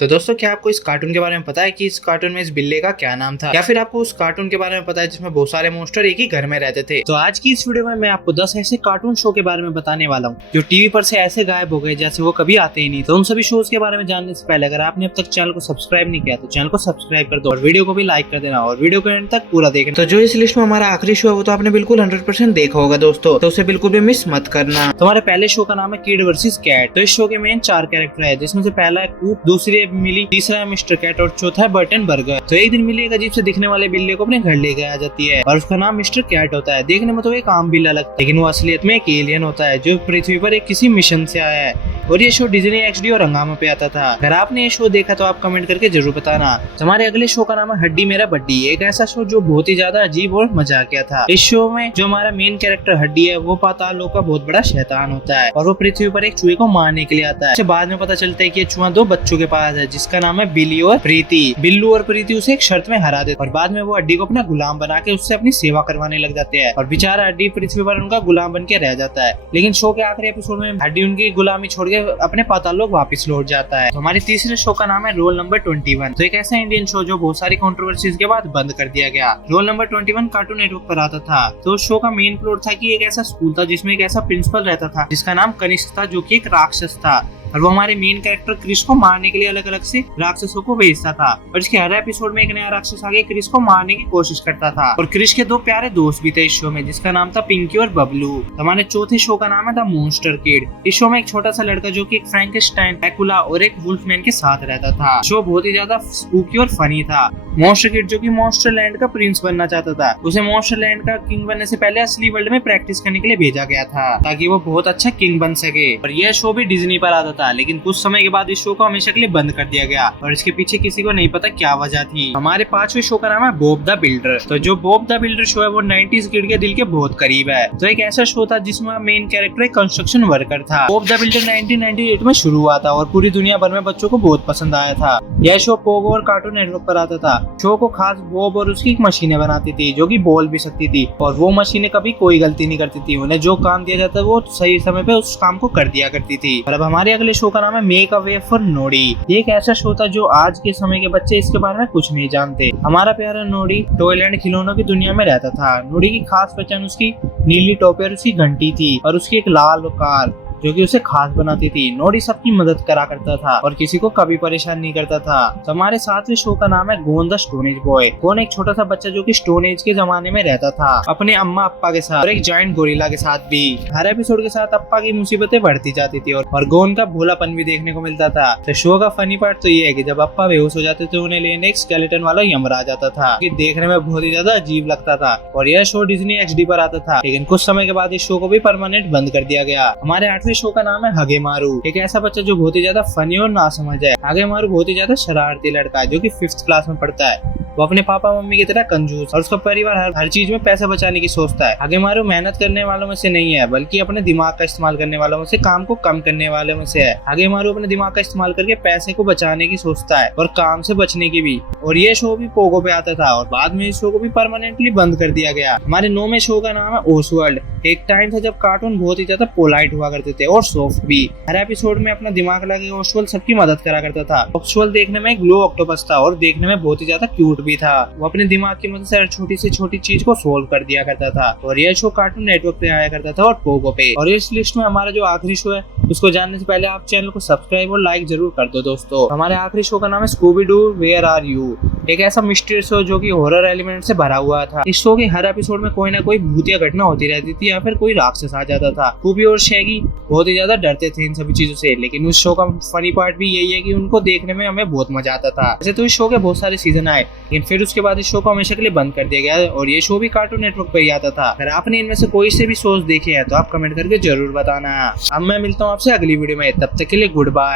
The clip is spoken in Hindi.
तो दोस्तों क्या आपको इस कार्टून के बारे में पता है कि इस कार्टून में इस बिल्ले का क्या नाम था, या फिर आपको उस कार्टून के बारे में पता है जिसमें बहुत सारे मॉन्स्टर एक ही घर में रहते थे। तो आज की इस वीडियो में मैं आपको 10 ऐसे कार्टून शो के बारे में बताने वाला हूँ जो टीवी पर से ऐसे गायब हो गए जैसे वो कभी आते ही नहीं। तो उन सभी शोज के बारे में जानने से पहले अगर आपने अब तक चैनल को सब्सक्राइब नहीं किया तो चैनल को सब्सक्राइब कर दो और वीडियो को भी लाइक कर देना और वीडियो को एंड तक पूरा देखना। तो जो इस लिस्ट में हमारा आखिरी शो है वो तो आपने बिल्कुल 100% देखा होगा दोस्तों, तो उसे बिल्कुल भी मिस मत करना। तो हमारे पहले शो का नाम है किड वर्सेस कैट। तो इस शो के मेन 4 कैरेक्टर है जिसमें से पहला है कूप, दूसरी है मिली, तीसरा है मिस्टर कैट और चौथा है बर्टन बर्गर। तो एक दिन मिली एक अजीब से दिखने वाले बिल्ले को अपने घर ले गया जाती है और उसका नाम मिस्टर कैट होता है। देखने में तो एक आम बिल्ला लगता है लेकिन वो असलियत में एक एलियन होता है जो पृथ्वी पर एक किसी मिशन से आया है। और ये शो डिज्नी एक्सडी और हंगामा पे आता था। अगर आपने ये शो देखा तो आप कमेंट करके जरूर बताना। हमारे अगले शो का नाम है हड्डी मेरा बड्डी। एक ऐसा शो जो बहुत ही ज्यादा अजीब और मजाकिया था। इस शो में जो हमारा मेन कैरेक्टर हड्डी है वो पाताल लोक का बहुत बड़ा शैतान होता है और वो पृथ्वी पर एक चूहे को मारने के लिए आता है। बाद में पता चलता है कि ये चूहा 2 बच्चों के पास है जिसका नाम है बिल्ली और प्रीति। बिल्लू और प्रीति उसे एक शर्त में हरा देते और बाद में वो हड्डी को अपना गुलाम बना के उससे अपनी सेवा करवाने लग जाते हैं और बेचारा हड्डी पृथ्वी पर उनका गुलाम बन के रह जाता है। लेकिन शो के आखिरी एपिसोड में हड्डी उनकी गुलामी छोड़ के अपने पाताल लोक वापस लौट जाता है। तो हमारे तीसरे शो का नाम है रोल नंबर 21। तो एक ऐसा इंडियन शो जो बहुत सारी कंट्रोवर्सीज के बाद बंद कर दिया गया। रोल नंबर 21 कार्टून नेटवर्क पर आता था। तो शो का मेन प्लॉट था कि एक ऐसा स्कूल था जिसमें एक ऐसा प्रिंसिपल रहता था जिसका नाम कनिष्क था जो कि एक राक्षस था और वो हमारे मेन कैरेक्टर क्रिस को मारने के लिए अलग अलग से राक्षसों को भेजता था और इसके हर एपिसोड में एक नया राक्षस आगे क्रिस को मारने की कोशिश करता था। और क्रिस के 2 प्यारे दोस्त भी थे इस शो में जिसका नाम था पिंकी और बबलू। हमारे चौथे शो का नाम है द मॉन्स्टर किड। इस शो में एक छोटा सा लड़का जो कि एक फ्रैंकेनस्टाइन, ड्रैकुला और एक वुल्फमैन के साथ रहता था। शो बहुत ही ज्यादा स्पूकी और फनी था। मॉन्स्टर किड जो कि मॉन्स्टर लैंड का प्रिंस बनना चाहता था, उसे मॉन्स्टर लैंड का किंग बनने से पहले असली वर्ल्ड में प्रैक्टिस करने के लिए भेजा गया था ताकि वो बहुत अच्छा किंग बन सके। और यह शो भी डिज्नी पर आता था लेकिन कुछ समय के बाद इस शो को हमेशा के लिए बंद कर दिया गया और इसके पीछे किसी को नहीं पता क्या वजह थी। हमारे 5वें शो का नाम है बॉब द बिल्डर। तो जो बॉब द बिल्डर शो है वो 90s किड के दिल के बहुत करीब है। तो एक ऐसा शो था जिसमें मेन कैरेक्टर एक कंस्ट्रक्शन वर्कर था। बॉब द बिल्डर 1998 में शुरू हुआ था और पूरी दुनिया भर में बच्चों को बहुत पसंद आया था। यह शो पोगो और कार्टून नेटवर्क पर आता था। शो को खास बॉब और उसकी मशीनें बनाती थी जो कि बोल भी सकती थी और वो मशीनें कभी कोई गलती नहीं करती थी। उन्हें जो काम दिया जाता वो सही समय पे उस काम को कर दिया करती थी। और अब हमारे अगले शो का नाम है मेक अ वे फॉर नोडी। ये एक ऐसा शो था जो आज के समय के बच्चे इसके बारे में कुछ नहीं जानते। हमारा प्यारा नोडी टॉयलैंड खिलौनों की दुनिया में रहता था। नोडी की खास पहचान उसकी नीली टोपी और उसकी घंटी थी और उसकी एक लाल कार जो कि उसे खास बनाती थी। नोडी सबकी मदद करा करता था और किसी को कभी परेशान नहीं करता था। तो हमारे 7वें शो का नाम है गोन द स्टोन एज बॉय। गोन एक छोटा सा बच्चा जो कि स्टोन एज के जमाने में रहता था अपने अम्मा अप्पा के साथ और एक जायंट गोरिल्ला के साथ भी। हर एपिसोड के साथ अप्पा की मुसीबतें बढ़ती जाती थी और गोन का भोलापन भी देखने को मिलता था। तो शो का फनी पार्ट तो ये है कि जब अप्पा बेहोश हो जाते थे उन्हें लेने एक स्केलेटन वाला यमराज आता था कि देखने में बहुत ही ज्यादा अजीब लगता था। और यह शो डिज्नी एक्सडी पर आता था लेकिन कुछ समय के बाद इस शो को भी परमानेंट बंद कर दिया गया। हमारे 8वें शो का नाम है हगे मारू। एक ऐसा बच्चा जो बहुत ही ज्यादा फनी और नासमझ है। हगे मारू बहुत ही ज्यादा शरारती लड़का है जो कि 5th क्लास में पढ़ता है। वो अपने पापा मम्मी की तरह कंजूस और उसका परिवार हर चीज में पैसा बचाने की सोचता है। हगे मारू मेहनत करने वालों में से नहीं है बल्कि अपने दिमाग का इस्तेमाल करने वालों में से, काम को कम करने वालों में से है। हगे मारू अपने दिमाग का इस्तेमाल करके पैसे को बचाने की सोचता है और काम से बचने की भी। और ये शो भी पोगो पे आता था और बाद में इस शो को भी परमानेंटली बंद कर दिया गया। हमारे 9वें शो का नाम है ओसवर्ल्ड। एक टाइम था जब कार्टून बहुत ही ज्यादा पोलाइट हुआ करते थे और सॉफ्ट भी। हर एपिसोड में अपना दिमाग लगा ओसवर्ल्ड सबकी मदद करा करता था। ओसवर्ल्ड देखने में ग्लो ऑक्टोपस था और देखने में बहुत ही ज्यादा क्यूट भी था। वो अपने दिमाग की मदद से हर छोटी से छोटी चीज को सोल्व कर दिया करता था। और यह शो कार्टून नेटवर्क पे आया करता था और पोगो पे। और इस लिस्ट में हमारा जो आखिरी शो है उसको जानने से पहले आप चैनल को सब्सक्राइब और लाइक जरूर कर दो दोस्तों। हमारे आखिरी शो का नाम है Scooby Doo where are you. एक ऐसा मिस्ट्री शो जो कि हॉरर एलिमेंट से भरा हुआ था। इस शो के हर एपिसोड में कोई ना कोई भूतिया घटना होती रहती थी या फिर कोई राक्षस आ जाता था। स्कूबी और शैगी बहुत ही ज्यादा डरते थे इन सभी चीजों से। लेकिन उस शो का फनी पार्ट भी यही है कि उनको देखने में हमें बहुत मजा आता था। वैसे तो इस शो के बहुत सारे सीजन आए लेकिन फिर उसके बाद इस शो को हमेशा के लिए बंद कर दिया गया और ये शो भी कार्टून नेटवर्क पर ही आता था। अगर आपने इनमें से कोई से भी शोज देखे हैं तो आप कमेंट करके जरूर बताना। अब मैं मिलता हूँ आपसे अगली वीडियो में, तब तक के लिए गुड बाय।